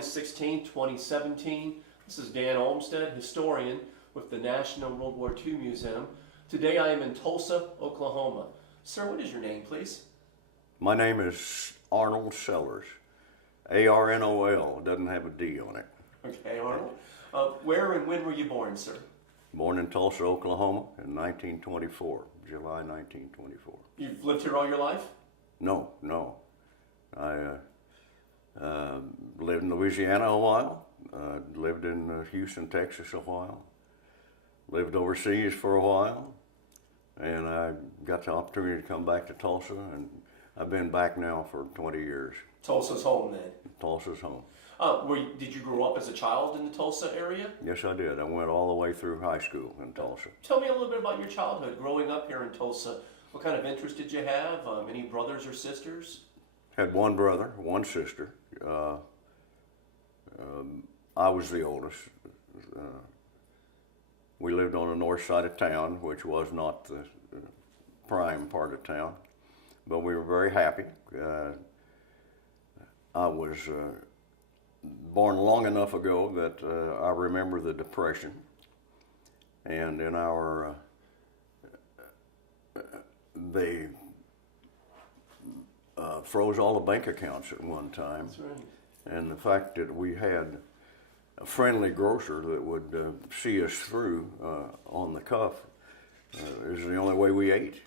16, 2017. This is Dan Olmsted, historian with the National World War II Museum. Today I am in Tulsa, Oklahoma. Sir, what is your name, please? My name is Arnol Sellars. A-R-N-O-L, doesn't have a D on it. Okay, Arnold. Where and when were you born, sir? Born in Tulsa, Oklahoma in 1924, July 1924. You've lived here all your life? No. I lived in Louisiana a while, lived in Houston, Texas a while, lived overseas for a while, and I got the opportunity to come back to Tulsa, and I've been back now for 20 years. Tulsa's home, then? Tulsa's home. Did you grow up as a child in the Tulsa area? Yes, I did. I went all the way through high school in Tulsa. Tell me a little bit about your childhood, growing up here in Tulsa. What kind of interest did you have? Any brothers or sisters? Had one brother, one sister. I was the oldest. We lived on the north side of town, which was not the prime part of town, but we were very happy. I was born long enough ago that I remember the Depression, and in our they froze all the bank accounts at one time. That's right. And the fact that we had a friendly grocer that would see us through on the cuff is the only way we ate.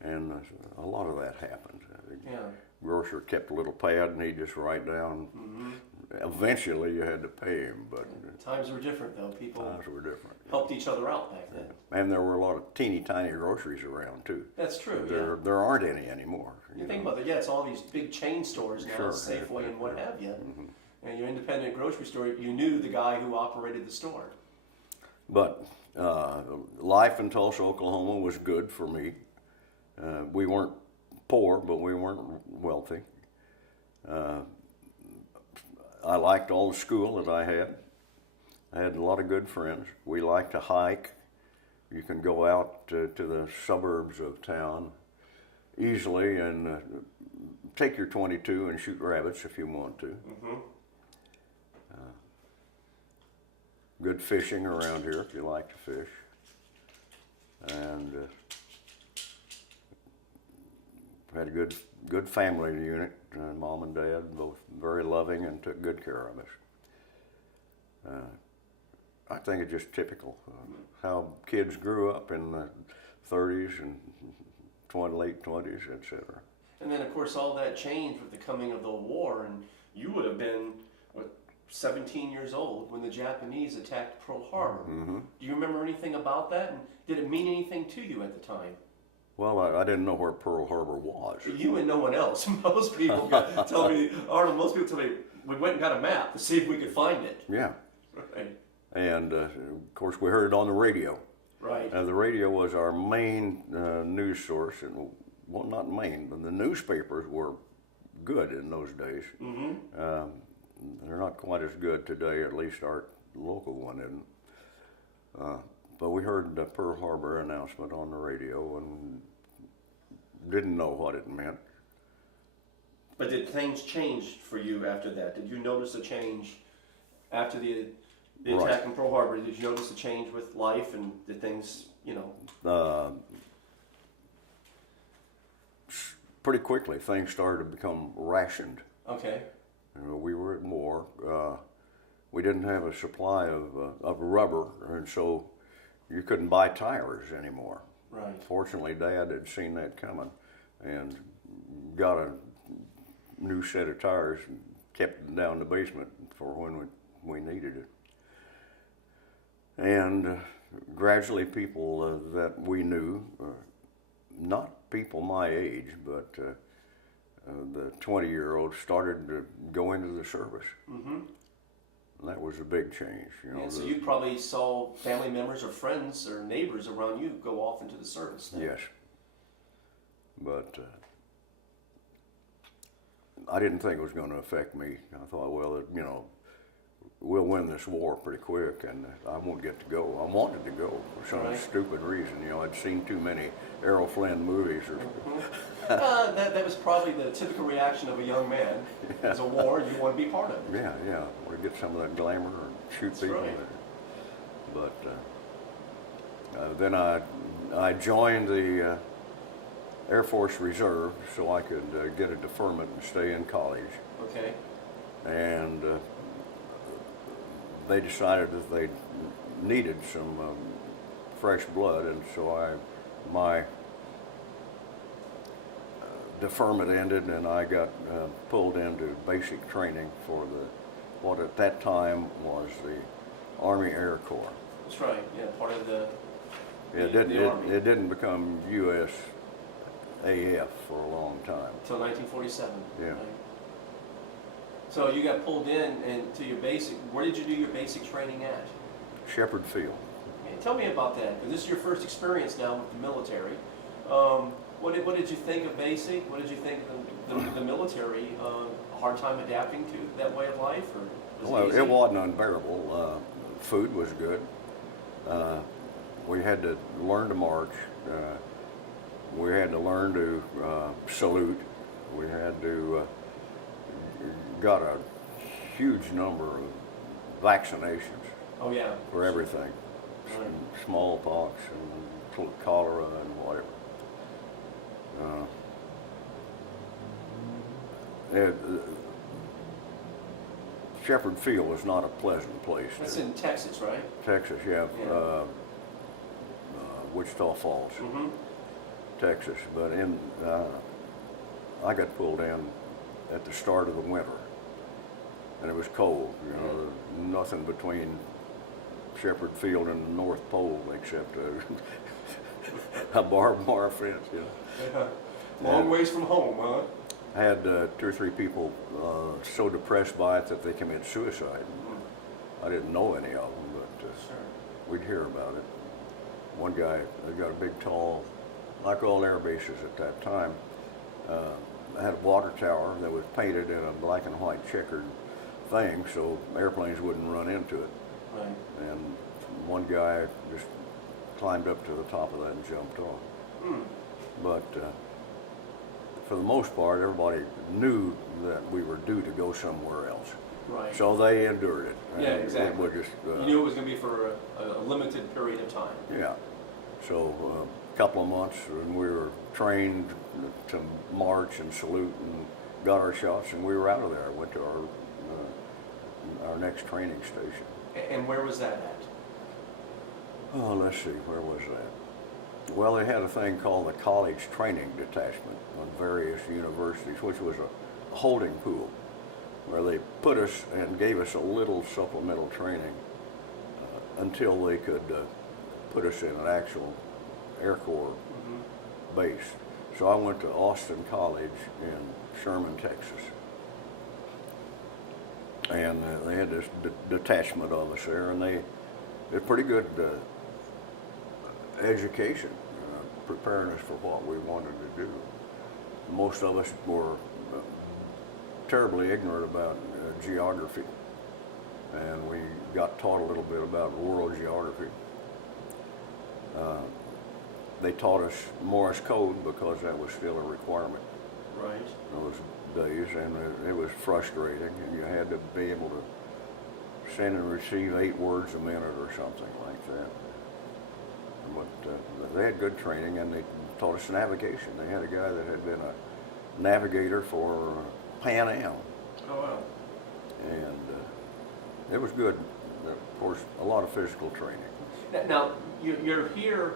And a lot of that happened. Yeah. The grocer kept a little pad and he'd just write down. Eventually you had to pay him, but times were different, though. People times were different. helped each other out back then. And there were a lot of teeny tiny groceries around too. That's true. There aren't any anymore. You think about it, it's all these big chain stores now, Sure. Safeway and what have you. And your independent grocery store, you knew the guy who operated the store. But life in Tulsa, Oklahoma was good for me. We weren't poor, but we weren't wealthy. I liked all the school that I had. I had a lot of good friends. We liked to hike. You can go out to the suburbs of town easily and take your .22 and shoot rabbits if you want to. Good fishing around here if you like to fish. And had a good family unit. Mom and Dad, both very loving and took good care of us. I think it's just typical how kids grew up in the 30s and late 20s, etc. And then, of course, all that changed with the coming of the war, and you would have been, 17 years old when the Japanese attacked Pearl Harbor. Do you remember anything about that, and did it mean anything to you at the time? Well, I didn't know where Pearl Harbor was. You and no one else. Most people tell me, Arnold, most people tell me, we went and got a map to see if we could find it. Yeah. Right. And, of course, we heard it on the radio. Right. The radio was our main news source, and well, not main, but the newspapers were good in those days. They're not quite as good today, at least our local one isn't. But we heard the Pearl Harbor announcement on the radio and didn't know what it meant. But did things change for you after that? Did you notice a change after the attack in Pearl Harbor? Did you notice a change with life, and did things, Pretty quickly, things started to become rationed. Okay. We were at war. We didn't have a supply of rubber, and so you couldn't buy tires anymore. Right. Fortunately, Dad had seen that coming and got a new set of tires and kept them down in the basement for when we needed it. And gradually people that we knew, not people my age, but the 20-year-olds started to go into the service. And that was a big change. So you probably saw family members or friends or neighbors around you go off into the service then. Yes. But I didn't think it was going to affect me. I thought, well, we'll win this war pretty quick, and I won't get to go. I wanted to go for some Right. stupid reason. You know, I'd seen too many Errol Flynn movies. Or That was probably the typical reaction of a young man. There's a war, you want to be part of it. yeah, we get some of that glamour and shoot That's people. right. But then I joined the Air Force Reserve so I could get a deferment and stay in college. Okay. And they decided that they needed some fresh blood, and so my deferment ended, and I got pulled into basic training for what at that time was the Army Air Corps. That's right. Yeah, part of the Army. It didn't become USAF for a long time. Until 1947. Yeah. Right? So you got pulled in and to your basic. Where did you do your basic training at? Shepherd Field. Okay, tell me about that, because this is your first experience now with the military. What did you think of basic? What did you think of the military? A hard time adapting to that way of life, or was Well, easy? it wasn't unbearable. Food was good. We had to learn to march. We had to learn to salute. We had to got a huge number of vaccinations Oh yeah. for everything, Right. smallpox and cholera and whatever. Shepherd Field was not a pleasant place. That's in Texas, right? Texas, yeah. Yeah. Wichita Falls, Mm-hmm. Texas. But I got pulled in at the start of the winter, and it was cold. You know, nothing between Shepherd Field and the North Pole except a barbed wire fence. You know. Yeah. Long ways from home, huh? I had 2 or 3 people so depressed by it that they committed suicide. I didn't know any of them, but Sure. we'd hear about it. One guy, they got a big, tall, like all air bases at that time, had a water tower that was painted in a black and white checkered thing so airplanes wouldn't run into it. Right. And one guy just climbed up to the top of that and jumped off. Mm. But for the most part, everybody knew that we were due to go somewhere else. Right. So they endured it. Yeah, And exactly. it was just, You knew it was going to be for a limited period of time. yeah. So a couple of months, and we were trained to march and salute and got our shots, and we were out of there. Went to our next training station. And where was that at? Oh, let's see, where was that? Well, they had a thing called the College Training Detachment on various universities, which was a holding pool where they put us and gave us a little supplemental training until they could put us in an actual Air Corps base. So I went to Austin College in Sherman, Texas. And they had this detachment of us there, and they did pretty good education, preparing us for what we wanted to do. Most of us were terribly ignorant about geography, and we got taught a little bit about world geography. They taught us Morse code because that was still a requirement Right. in those days, and it was frustrating, and you had to be able to send and receive 8 words a minute or something like that. But they had good training, and they taught us navigation. They had a guy that had been a navigator for Pan Am, Oh wow. and it was good. Of course, a lot of physical training. Now you're here,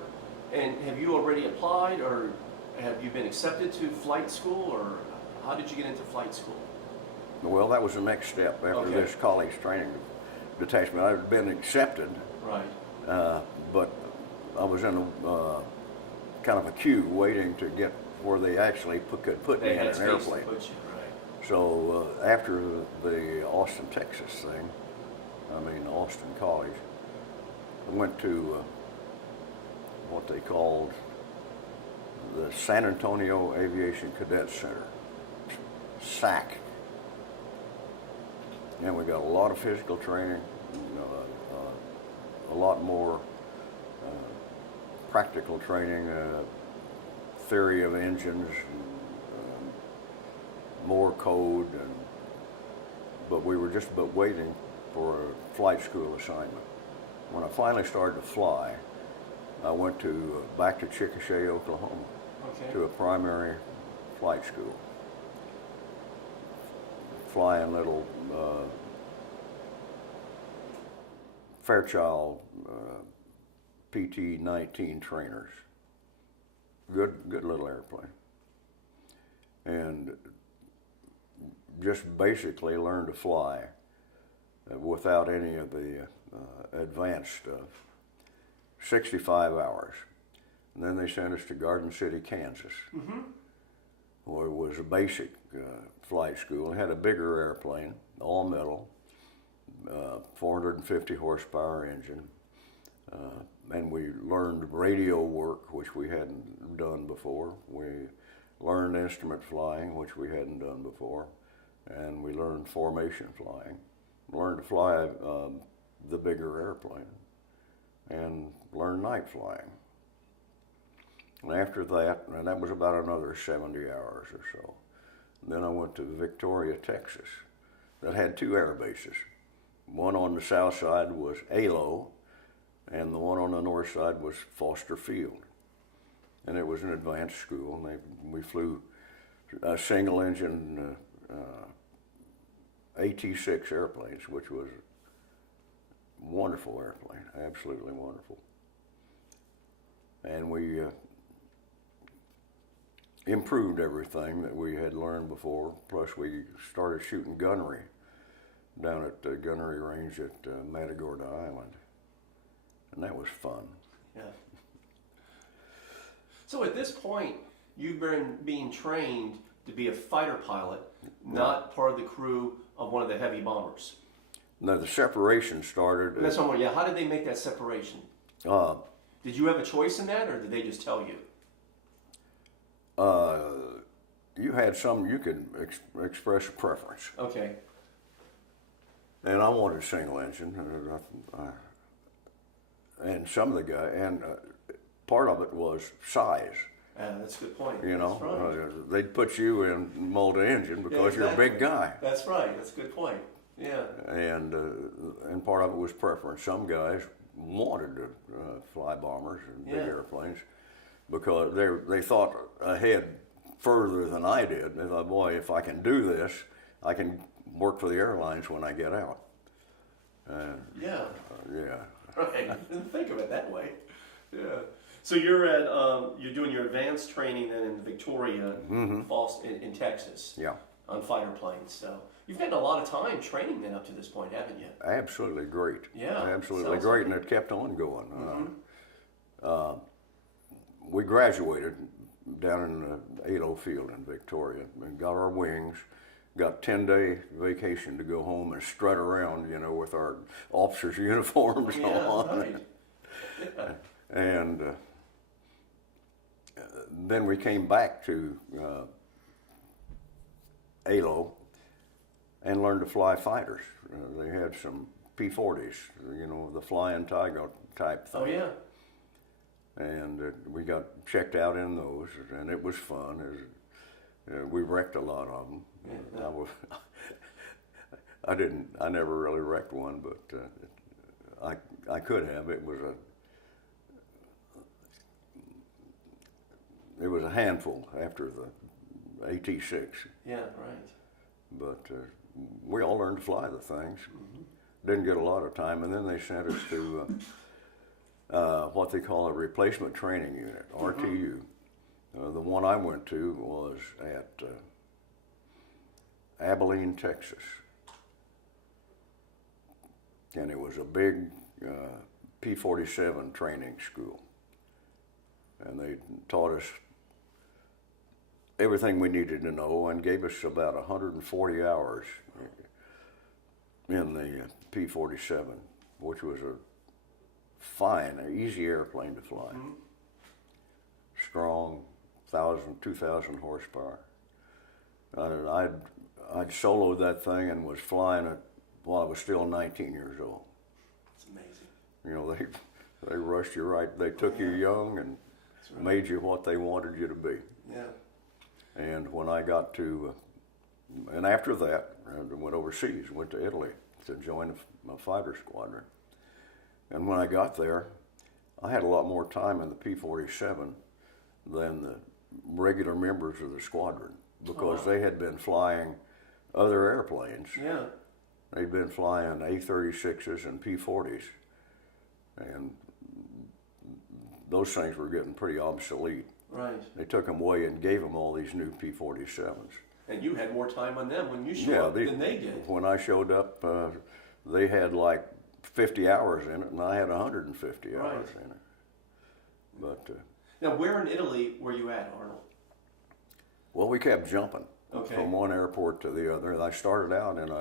and have you already applied, or have you been accepted to flight school, or how did you get into flight school? Well, that was the next step after Okay. this college training detachment. I had been accepted, Right. but I was in a kind of a queue waiting to get where they actually could put me They in had an space airplane. to put you, right? So after the Austin, Texas thing, Austin College, I went to what they called the San Antonio Aviation Cadet Center, SAC. And we got a lot of physical training, a lot more practical training, theory of engines, more code, but we were just waiting for a flight school assignment. When I finally started to fly, I went back to Chickasha, Oklahoma, to a primary flight school, flying little Fairchild PT-19 trainers. Good little airplane. And just basically learned to fly without any of the advanced stuff. 65 hours. And then they sent us to Garden City, Kansas, where it was a basic flight school. It had a bigger airplane, all metal, 450 horsepower engine. And we learned radio work, which we hadn't done before. We learned instrument flying, which we hadn't done before. And we learned formation flying. Learned to fly the bigger airplane and learned night flying. And after that, and that was about another 70 hours or so. Then I went to Victoria, Texas, that had two air bases. One on the south side was ALO, and the one on the north side was Foster Field. And it was an advanced school, and we flew a single engine AT-6 airplanes, which was a wonderful airplane, absolutely wonderful. And we improved everything that we had learned before, plus we started shooting gunnery down at the gunnery range at Matagorda Island. And that was fun. Yeah. So at this point, you've been being trained to be a fighter pilot, not part of the crew of one of the heavy bombers. No, the separation started. That's what I'm wondering. Yeah, how did they make that separation? Did you have a choice in that, or did they just tell you? You had some, you could express a preference. Okay. And I wanted single engine, and some of the guys, and part of it was size. That's a good point. You know, right. They'd put you in multi-engine because you're a big guy. That's right. That's a good point. Yeah. And part of it was preference. Some guys wanted to fly bombers and big airplanes because they thought ahead further than I did. They thought, boy, if I can do this, I can work for the airlines when I get out. Yeah. Yeah. Right. I didn't think of it that way. Yeah. So you're doing your advanced training then in Victoria Falls in Texas. Yeah. On fighter planes. So you've gotten a lot of time training then up to this point, haven't you? Absolutely great. Yeah. Absolutely great, and it kept on going. We graduated down in the ALO field in Victoria and got our wings. Got 10-day vacation to go home and strut around, you know, with our officers' uniforms on. Right. Yeah. And then we came back to ALO and learned to fly fighters. They had some P-40s, you know, the Flying Tiger type thing. Oh, yeah. And we got checked out in those, and it was fun. We wrecked a lot of them. Yeah. I never really wrecked one, but I could have. It was a handful after the AT-6. Yeah, right. But we all learned to fly the things. Didn't get a lot of time, and then they sent us to what they call a replacement training unit, RTU. The one I went to was at Abilene, Texas. And it was a big P-47 training school. And they taught us everything we needed to know and gave us about 140 hours in the P-47, which was a fine, easy airplane to fly. Strong, 2,000 horsepower. I'd soloed that thing and was flying it while I was still 19 years old. It's amazing. You know, they rushed you right. They took you young and made you what they wanted you to be. Yeah. And when I got to, and after that, I went overseas, went to Italy to join a fighter squadron. And when I got there, I had a lot more time in the P-47 than the regular members of the squadron because they had been flying other airplanes. Yeah. They'd been flying A-36s and P-40s. And those things were getting pretty obsolete. Right. They took them away and gave them all these new P-47s. And you had more time on them when you showed up than they did. When I showed up, they had like 50 hours in it, and I had 150 hours in it. But now, where in Italy were you at, Arnold? well, we kept jumping from one airport to the other. And I started out in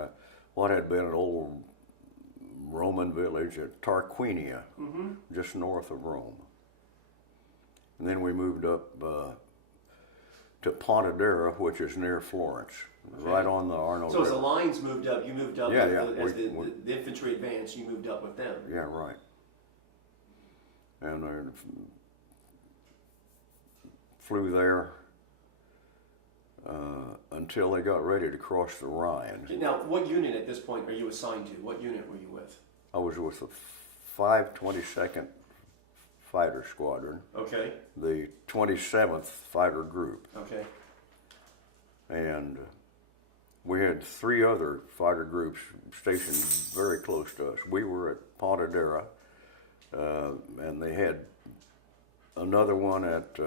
what had been an old Roman village at Tarquinia, just north of Rome. And then we moved up to Pontedera, which is near Florence, right on the Arnol. So as the lines moved up, you moved up as the infantry advanced, you moved up with them. Yeah, right. And I flew there until they got ready to cross the Rhine. Now, what unit at this point are you assigned to? What unit were you with? I was with the 522nd Fighter Squadron. Okay. The 27th Fighter Group. Okay. And we had 3 other fighter groups stationed very close to us. We were at Pontedera, and they had another one at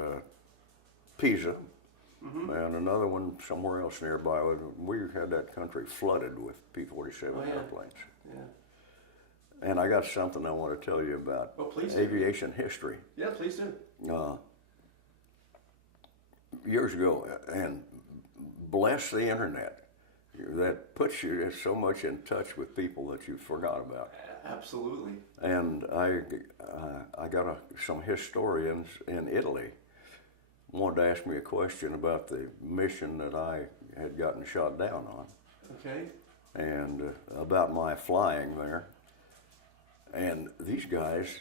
Pisa, and another one somewhere else nearby. We had that country flooded with P-47 airplanes. Yeah. And I got something I want to tell you about aviation history. Yeah, please do. Years ago, and bless the internet, that puts you so much in touch with people that you forgot about. Absolutely. And I got some historians in Italy wanted to ask me a question about the mission that I had gotten shot down on. Okay. And about my flying there. And these guys,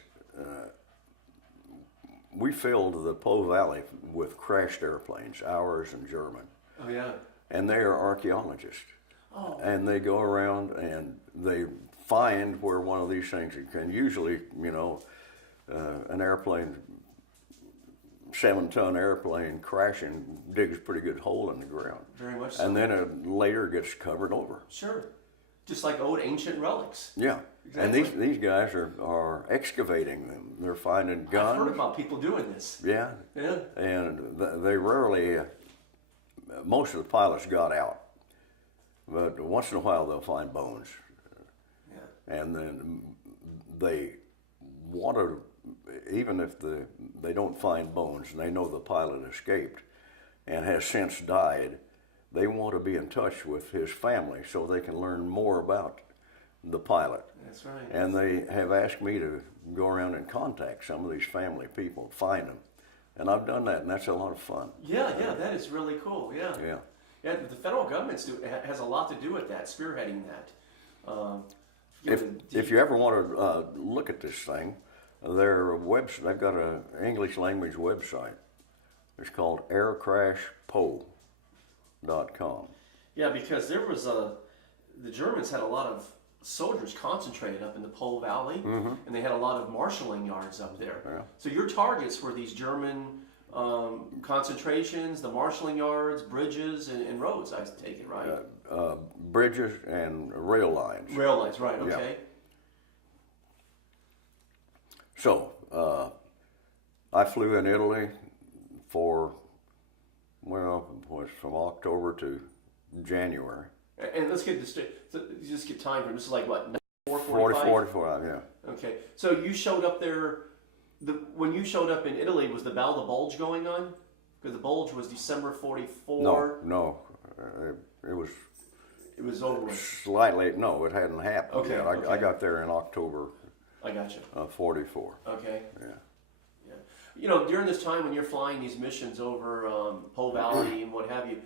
we filled the Po Valley with crashed airplanes, ours and German. Oh, yeah. And they are archaeologists. Oh. And they go around and they find where one of these things can usually, you know, an airplane, 7-ton airplane crashing digs a pretty good hole in the ground. Very much so. And then it later gets covered over. Sure. Just like old ancient relics. Yeah. Exactly. And these guys are excavating them. They're finding guns. I've heard about people doing this. Yeah. Yeah. And they rarely, most of the pilots got out. But once in a while they'll find bones. Yeah. And then they want to, even if they don't find bones and they know the pilot escaped and has since died, they want to be in touch with his family so they can learn more about the pilot. That's right. And they have asked me to go around and contact some of these family people, find them. And I've done that, and that's a lot of fun. Yeah, that is really cool, yeah. Yeah. Yeah, the federal government has a lot to do with that, spearheading that. If you ever want to look at this thing, they've got an English language website. It's called aircrashpo.com. Yeah, because there was the Germans had a lot of soldiers concentrated up in the Po Valley, and they had a lot of marshalling yards up there. Yeah. So your targets were these German concentrations, the marshalling yards, bridges, and roads, I take it, right? Bridges and rail lines. Rail lines, right, okay. Yeah. So, I flew in Italy for, was from October to January. And let's get this straight. So you just get time from this is like what, 45, yeah. Okay. So you showed up there. When you showed up in Italy, was the Battle of the Bulge going on? Because the Bulge was December 44. No, it was. It was over with. Slightly, no, it hadn't happened Okay, yet. okay. I got there in October. I got you. 44. Okay. Yeah. Yeah. You know, during this time when you're flying these missions over Po Valley and what have you,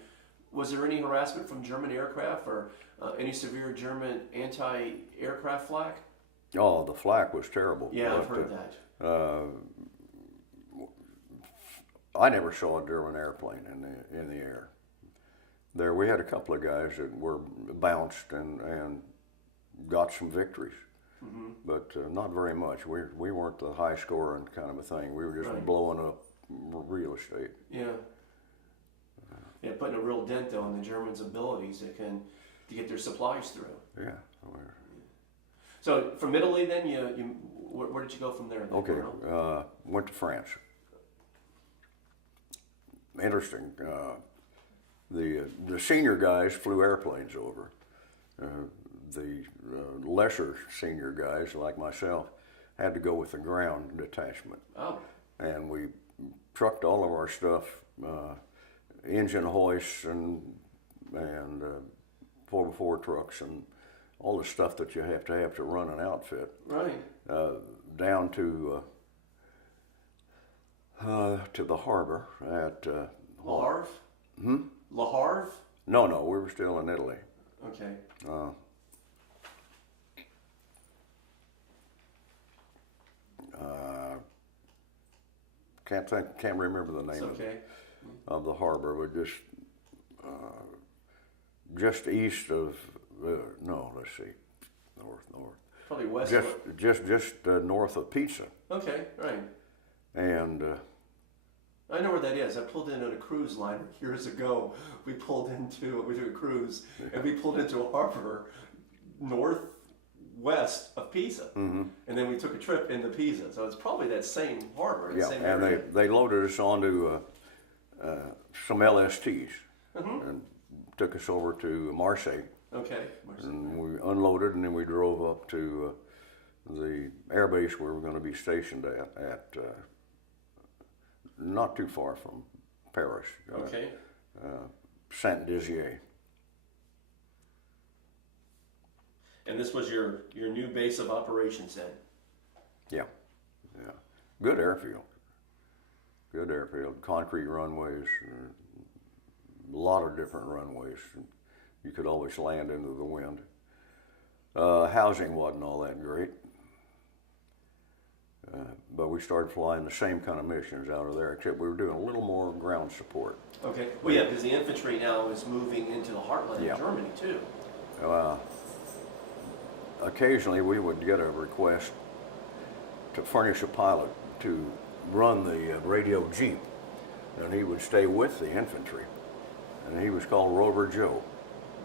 was there any harassment from German aircraft or Any severe German anti-aircraft flak? Oh, the flak was terrible. Yeah, I've heard that. I never saw a German airplane in the air. There, we had a couple of guys that were bounced and got some victories, but not very much. We weren't the high scoring kind of a thing. We were just blowing up real estate. Yeah. Yeah, putting a real dent though in the Germans' abilities to get their supplies through. Yeah. So from Italy, then where did you go from there? Okay, went to France. Interesting. The senior guys flew airplanes over. The lesser senior guys, like myself, had to go with the ground detachment. Oh. And we trucked all of our stuff, engine hoists and 4x4 trucks and all the stuff that you have to run an outfit. Right. Down to the harbor at Le Havre? Le Havre? No, we were still in Italy. Okay. Can't remember the name of the harbor. We're just east of let's see, north. Probably west. Just north of Pisa. Okay, right. And I know where that is. I pulled in on a cruise liner years ago. We took a cruise, and we pulled into a harbor northwest of Pisa, and then we took a trip into Pisa. So it's probably that same harbor. Yeah, same and area. they loaded us onto some LSTs and took us over to Marseille. Okay. And we unloaded, and then we drove up to the airbase where we're going to be stationed at not too far from Paris. Okay. Saint-Dizier. And this was your new base of operations then? Yeah. Good airfield. Concrete runways, a lot of different runways. You could always land into the wind. Housing wasn't all that great. But we started flying the same kind of missions out of there, except we were doing a little more ground support. Okay. Well, yeah, because the infantry now is moving into the heartland of Germany, too. Occasionally we would get a request to furnish a pilot to run the radio jeep, and he would stay with the infantry, and he was called Rover Joe.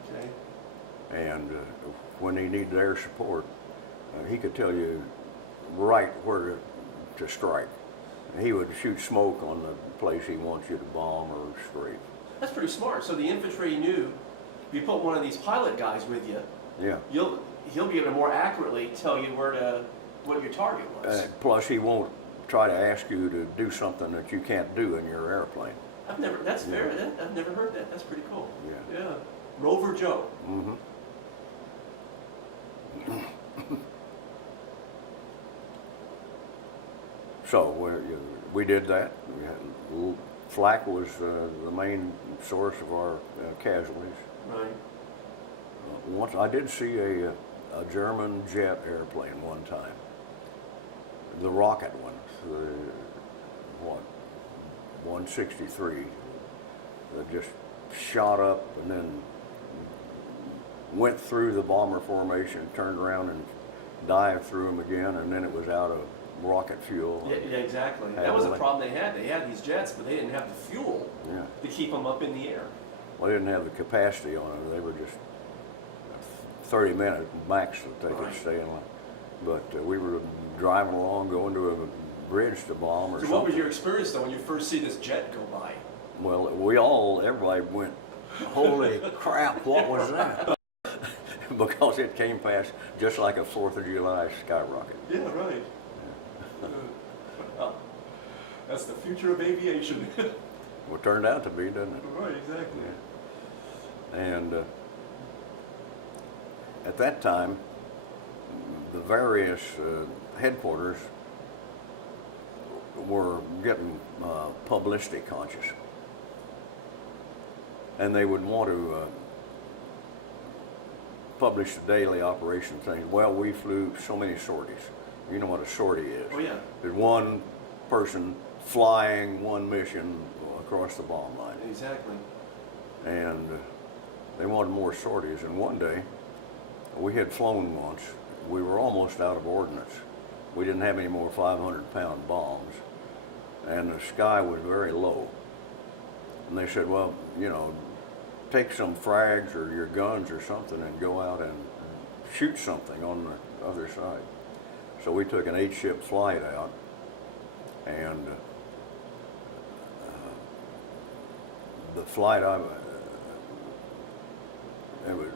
Okay. And when he needed air support, he could tell you right where to strike. And he would shoot smoke on the place he wants you to bomb or scrape. That's pretty smart. So the infantry knew if you put one of these pilot guys with you, he'll be able to more accurately tell you what your target was. Plus, he won't try to ask you to do something that you can't do in your airplane. That's fair. I've never heard that. That's pretty cool. Yeah. Rover Joe. Mm-hmm. So we did that. Flak was the main source of our casualties. Right. Once I did see a German jet airplane one time. The rocket one, the 163, that just shot up and then went through the bomber formation, turned around and dived through them again, and then it was out of rocket fuel. Yeah, exactly. That was a problem they had. They had these jets, but they didn't have the fuel to keep them up in the air. Well, they didn't have the capacity on them. They were just 30-minute max that they could stay in. But we were driving along, going to a bridge to bomb or something. So what was your experience, though, when you first see this jet go by? Well, everybody went, holy crap, what was that? Because it came past just like a 4th of July skyrocket. Yeah, right. Well, that's the future of aviation. Well, it turned out to be, didn't it? Right, exactly. Yeah. And at that time, the various headquarters were getting publicity conscious. And they would want to published a daily operation thing. Well, we flew so many sorties. You know what a sortie is? Oh, yeah. There's one person flying one mission across the bomb line. Exactly. And they wanted more sorties. And one day, we had flown once. We were almost out of ordnance. We didn't have any more 500-pound bombs. And the sky was very low. And they said, well, you know, take some frags or your guns or something and go out and shoot something on the other side. So we took an 8-ship flight out, and the flight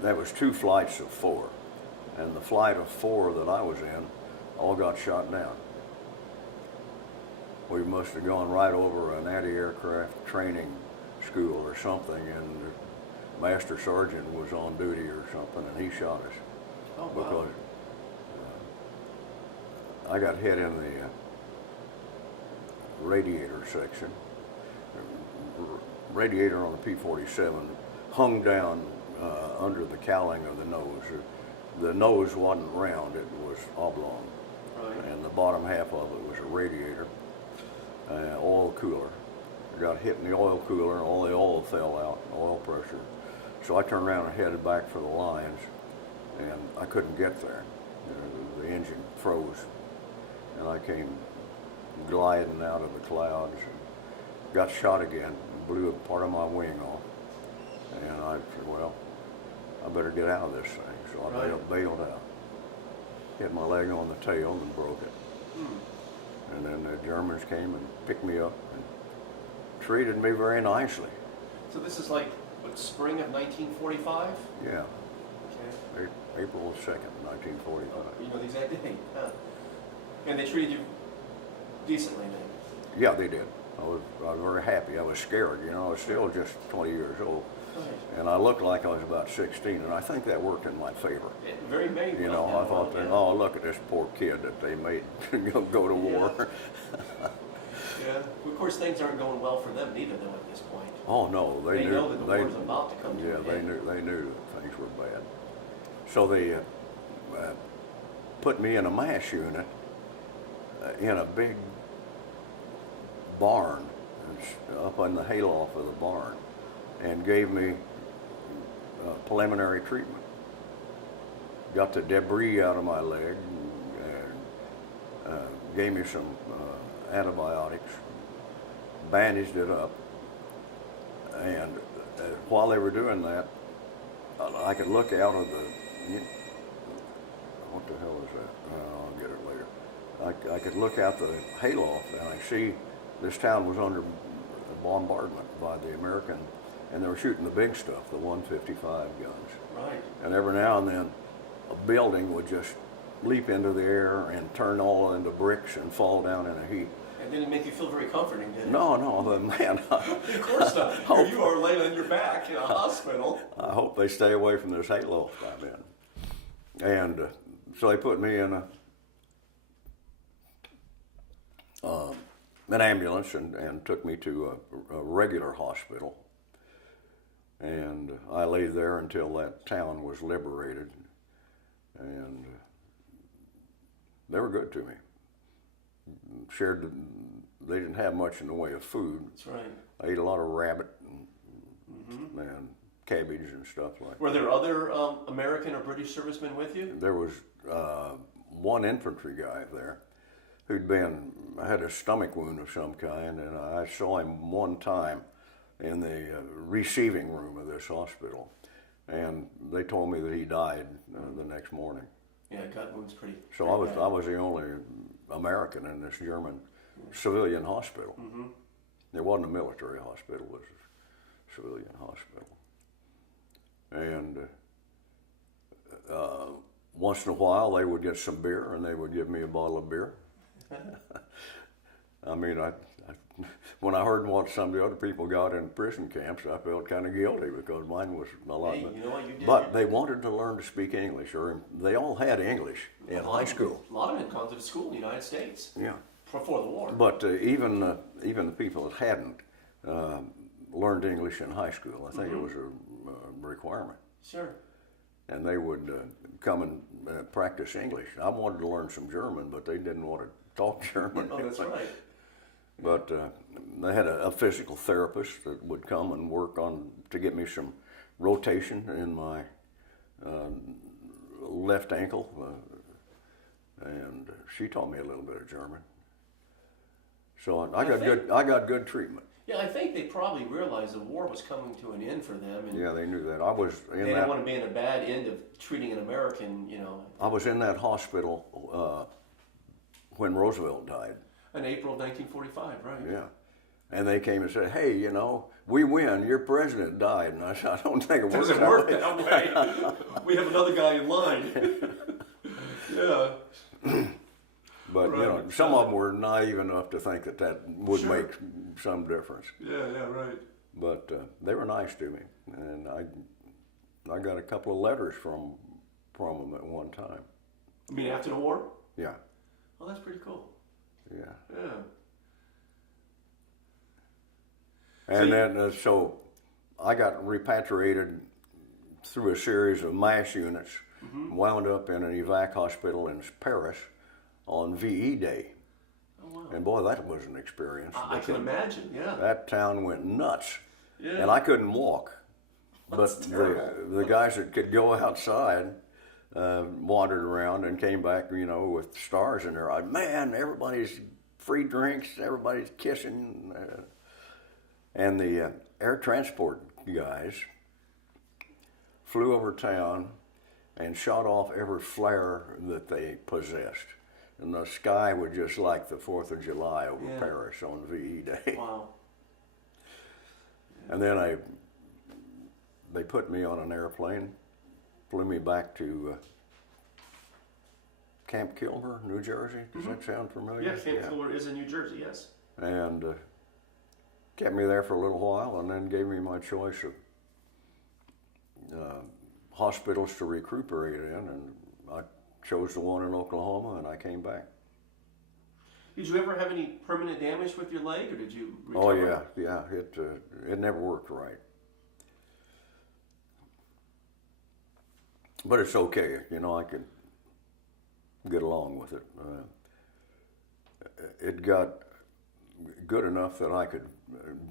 that was 2 flights of 4, and the flight of 4 that I was in all got shot down. We must have gone right over an anti-aircraft training school or something, and the master sergeant was on duty or something, and he shot us. Oh, wow. Because I got hit in the radiator section. Radiator on the P-47 hung down under the cowling of the nose. The nose wasn't round, it was oblong. Right. And the bottom half of it was a radiator, oil cooler. I got hit in the oil cooler and all the oil fell out, oil pressure. So I turned around and headed back for the lines, and I couldn't get there. The engine froze, and I came gliding out of the clouds, and got shot again, and blew a part of my wing off. And I said, well, I better get out of this thing. So I bailed out. Hit my leg on the tail and broke it. And then the Germans came and picked me up and treated me very nicely. So this is like, what, spring of 1945? Yeah, Okay. April 2nd, 1945. You know the exact date, huh? And they treated you decently then? Yeah, they did. I was very happy. I was scared, you know. I was still just 20 years old. Right. And I looked like I was about 16, and I think that worked in my favor. It very may. You know, I thought, oh, look at this poor kid that they made go to war. Yeah. Of course, things aren't going well for them neither, though, at this point. Oh no, They know that the war is about to come to yeah, an they end. knew that things were bad. So they put me in a MASH unit in a big barn up on the hayloft of the barn, and gave me preliminary treatment. Got the debris out of my leg, and gave me some antibiotics, bandaged it up, and while they were doing that, I could look out of the, what the hell is that? I'll get it later. I could look out the hayloft and I see this town was under bombardment by the American, and they were shooting the big stuff, the 155 guns. Right. And every now and then a building would just leap into the air and turn all into bricks and fall down in a heap. And didn't make you feel very comforting, did it? No, man. Of course not. Here you are laying on your back in a hospital. I hope they stay away from this hayloft I'm in. And so they put me in an ambulance and took me to a regular hospital. And I lay there until that town was liberated. And they were good to me. They didn't have much in the way of food. That's right. I ate a lot of rabbit and cabbage and stuff like that. Were there other American or British servicemen with you? There was one infantry guy there who'd had a stomach wound of some kind, and I saw him one time in the receiving room of this hospital, and they told me that he died the next morning. Yeah, gut wound's pretty. So I was the only American in this German civilian hospital. It wasn't a military hospital; it was a civilian hospital. And once in a while, they would get some beer, and they would give me a bottle of beer. I mean, when I heard what some of the other people got in prison camps, I felt kind of guilty because mine was a lot. Hey, you know what you did? But they wanted to learn to speak English, or they all had English in high school. A lot of it comes to school in the United States. Yeah. Before the war. But even the people that hadn't learned English in high school, I think it was a requirement. Sure. and they would come and practice English. I wanted to learn some German, but they didn't want to talk German. Oh, that's right. But they had a physical therapist that would come and work to get me some rotation in my left ankle, and she taught me a little bit of German. So I got good treatment. Yeah, I think they probably realized the war was coming to an end for them. And yeah, they knew that. I was in they didn't want to be in a bad end of treating an American, I was in that hospital when Roosevelt died. In April of 1945, right? Yeah. And they came and said, hey, we win. Your president died. And I said, I don't think it works doesn't work that way. We have another guy in line. Yeah. But, right. some of them were naive enough to think that would Sure. make some difference. Yeah, right. But they were nice to me. And I got a couple of letters from them at one time. I mean, after the war? Yeah. Oh, that's pretty cool. Yeah. Yeah. And then, so I got repatriated through a series of MASH units, wound up in an evac hospital in Paris on VE Day. Oh, wow. And boy, that was an experience. I can imagine, yeah. That town went nuts. Yeah. And I couldn't walk. That's But terrible. the guys that could go outside wandered around and came back, with stars in their eyes. Man, everybody's free drinks, everybody's kissing. And the air transport guys flew over town and shot off every flare that they possessed. And the sky was just like the 4th of July over Yeah. Paris on VE Day. Wow. And then they put me on an airplane, flew me back to Camp Kilmer, New Jersey. Does that sound familiar? Yeah, Camp Kilmer is in New Jersey, yes. And kept me there for a little while, and then gave me my choice of hospitals to recuperate in, and I chose the one in Oklahoma, and I came back. Did you ever have any permanent damage with your leg, or did you recover? Oh yeah. It never worked right. But it's okay, I could get along with it. It got good enough that I could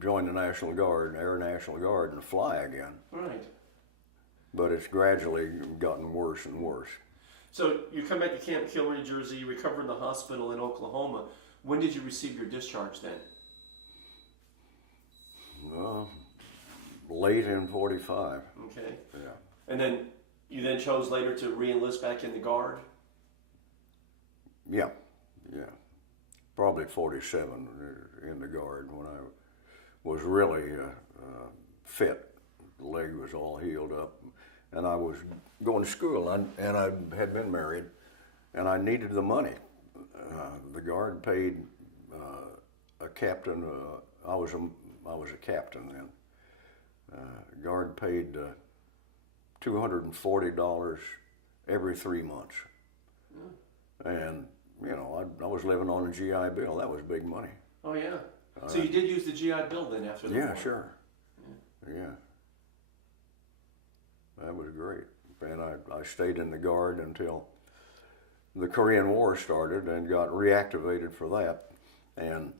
join the National Guard, Air National Guard, and fly again. Right. But it's gradually gotten worse and worse. So you come back to Camp Kilmer, New Jersey, you recover in the hospital in Oklahoma. When did you receive your discharge then? Well, late in 45. Okay. Yeah. And then you then chose later to re-enlist back in the Guard? Yeah. Probably 47 in the Guard when I was really fit. The leg was all healed up. And I was going to school, and I had been married, and I needed the money. The Guard paid a captain. I was a captain then. Guard paid $240 every 3 months, and I was living on a GI Bill. That was big money. Oh yeah. So you did use the GI Bill then after the war? Yeah, sure. Yeah. That was great. And I stayed in the Guard until the Korean War started and got reactivated for that. And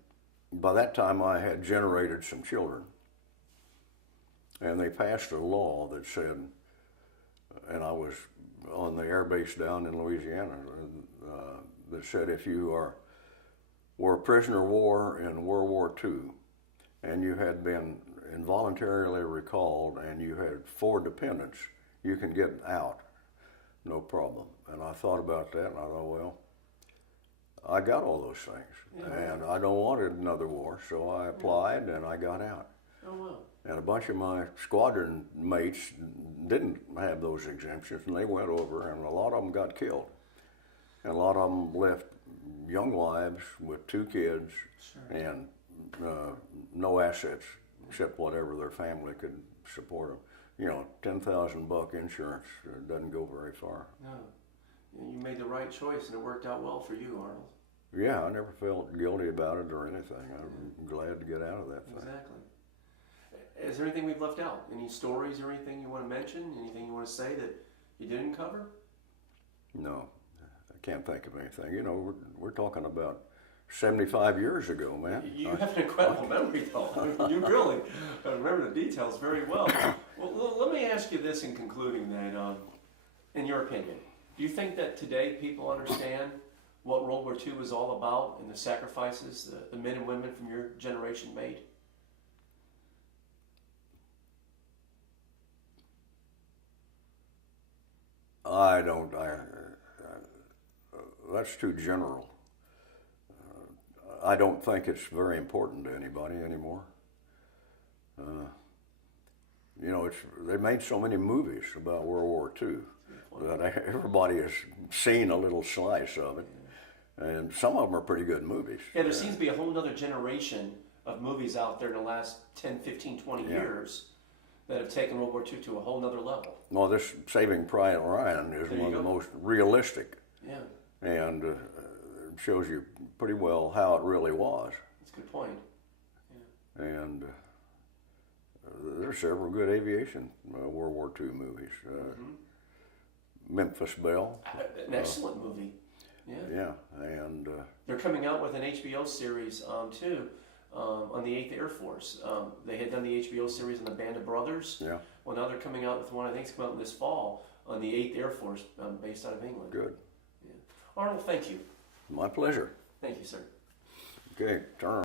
by that time I had generated some children. And they passed a law that said, and I was on the air base down in Louisiana, that said if you were a prisoner of war in World War II and you had been involuntarily recalled and you had 4 dependents, you can get out, no problem. And I thought about that, and I thought, well, I got all those things, and I don't want another war, so I applied and I got out. Oh wow. And a bunch of my squadron mates didn't have those exemptions, and they went over, and a lot of them got killed. And a lot of them left young wives with 2 kids and no assets except whatever their family could support them. $10,000 insurance doesn't go very far. No. You made the right choice, and it worked out well for you, Arnold. Yeah, I never felt guilty about it or anything. I'm glad to get out of that thing. Exactly. Is there anything we've left out? Any stories or anything you want to mention? Anything you want to say that You didn't cover? No, I can't think of anything. You know, we're talking about 75 years ago, man. You have an incredible memory, though. I mean, you really remember the details very well. Well, let me ask you this in concluding that, in your opinion, do you think that today people understand what World War II was all about and the sacrifices the men and women from your generation made? I don't. That's too general. I don't think it's very important to anybody anymore. You know, they made so many movies about World War II that everybody has seen a little slice of it, and some of them are pretty good movies. Yeah, there seems to be a whole other generation of movies out there in the last 10, 15, 20 years that have taken World War II to a whole nother level. Well, this Saving Private Ryan is one of the most realistic. Yeah. And shows you pretty well how it really was. That's a good point. Yeah. And there's several good aviation World War II movies. Memphis Belle. An excellent movie. Yeah. Yeah, and they're coming out with an HBO series too on the 8th Air Force. They had done the HBO series on the Band of Brothers. yeah, Well, now they're coming out with one I think's coming out this fall on the 8th Air Force based out of England. good. Yeah. Arnold, thank you. My pleasure. Thank you, sir. Okay, turn.